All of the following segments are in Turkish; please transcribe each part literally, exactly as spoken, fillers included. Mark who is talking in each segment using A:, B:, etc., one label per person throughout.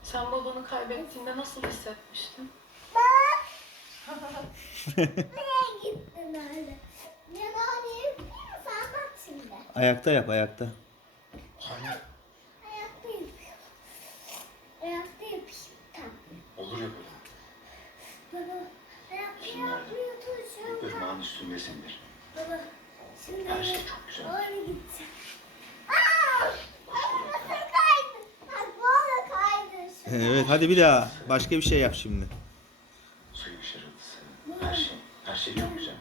A: Sen babanı kaybettiğinde nasıl hissetmiştin?
B: Nereye gittin öyle? Ya da hani sen bak şimdi.
C: Ayakta yap, ayakta.
B: Ayakta yapıyorum. Ayakta yapayım. Tamam.
D: Olur ya böyle.
B: Baba ayakta
D: Şimdi nerede?
B: yapmaya çalışıyorum.
D: Irmağın üstündesindir.
B: Baba şimdi
D: Her şey çok güzel.
B: oraya gideceğim. Aaa! Arabası kaydı. Bak bu arada kaydı. şu an.
C: Evet, hadi bir daha. Başka bir şey yap şimdi.
D: Suyun şırıltısı. Her şey. Her şey çok güzel.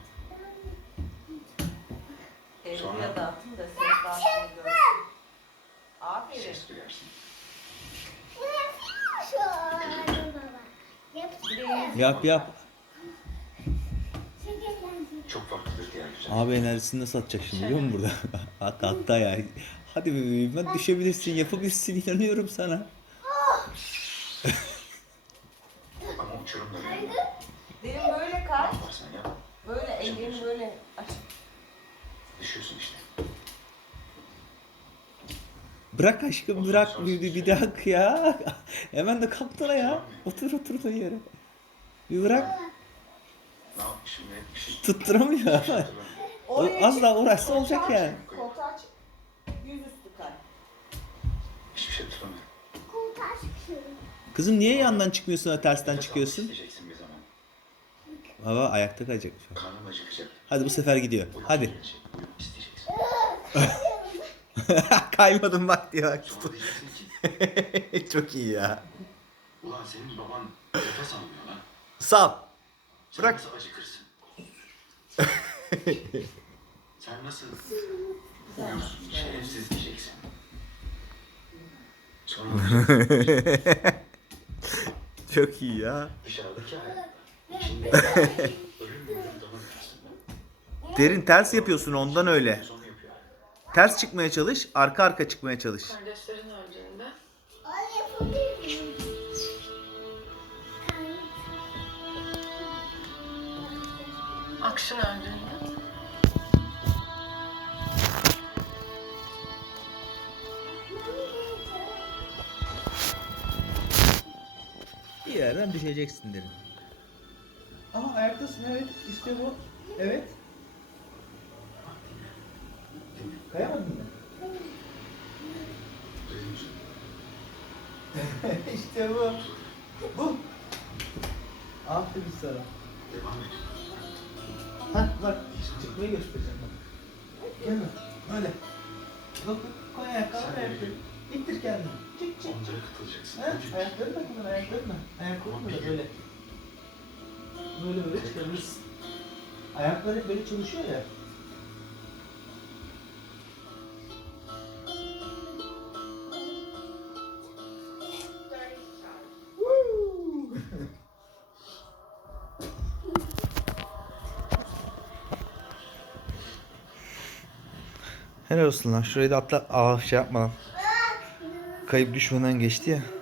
E: Evliya dağıtın da ses dağıtın gör. Aferin.
D: Ses duyarsın.
B: Bu yapıyor mu şu an baba? Yapıyor.
C: Yap yap.
B: Çok eğlenceli.
D: Çok farklıdır diğer güzel.
C: Abi enerjisini nasıl atacak şimdi biliyor musun burada? Hatta hatta ya. Hadi bebeğim, ben düşebilirsin, yapabilirsin, inanıyorum sana.
D: Ama uçurum da bir
B: Kaydı.
D: yana.
E: Derin böyle
D: Ne
E: kay.
D: yaparsan yap.
E: Böyle ellerini böyle aç.
D: Düşüyorsun işte.
C: Bırak aşkım, bırak bir, bir, bir dakika ya. Hemen de kalktın ya. Otur oturduğun yere. Bir bırak.
D: Ne yapmışım ne etmişim.
C: Tutturamıyor ama.
D: Hatırlamıyorum.
E: Oraya
C: Az
E: çık,
C: daha uğraşsa
E: koltuğa
C: olacak
E: çık,
C: yani.
E: Koltuğa çık. Yüzüstü kay.
D: Hiçbir şey hatırlamıyorum.
B: Koltuğa çıkıyorum.
C: Kızım niye yandan çıkmıyorsun da tersten
D: Nefes
C: çıkıyorsun?
D: almak isteyeceksin bir zaman.
C: Baba ayakta kalacak şu an.
D: Karnım acıkacak.
C: Hadi bu sefer gidiyor.
D: Uykum
C: Hadi.
D: gelecek. Uyumak isteyeceksin.
C: Kaymadım bak diye bak.
D: Sonra diyeceksin ki
C: Çok iyi ya.
D: ulan senin baban nefes almıyor lan.
C: Sal.
D: Sen
C: Bırak.
D: nasıl acıkırsın? Sen nasıl uyursun? Şerefsiz diyeceksin. Sonra
C: Çok iyi ya.
D: dışarıdaki hayatla içinde ölüm bir yurdanın karşısında.
C: Derin ters yapıyorsun ondan öyle.
D: Sonra yapıyor.
C: Ters çıkmaya çalış, arka arka çıkmaya çalış.
A: Kardeşlerin öldüğünde
B: Ay yapabilir miyim?
A: Akşin öldüğünde
C: Bir yerden düşeceksin derin. Ama ayaktasın, evet. İşte bu. Evet. Kayamadın mı?
D: Duydun musun?
C: İşte bu. Bu. Aferin sana.
D: Devam et.
C: Hah bak, çıkmayı göstereceğim bak. Gel bak, öyle. Bak, koy ayakkabını, ayaklarını. İttir kendini. Çık çık.
D: Onlara katılacaksın.
C: Ha? Ayaklarını da kullan, ayaklarını. Ayaklarını da böyle. Böyle böyle çıkarırız. Ayaklar hep böyle çalışıyor ya. Woo! Helal olsun lan. Şurayı da atla. Aa şey yapma lan. Kayıp düşmeden geçti ya.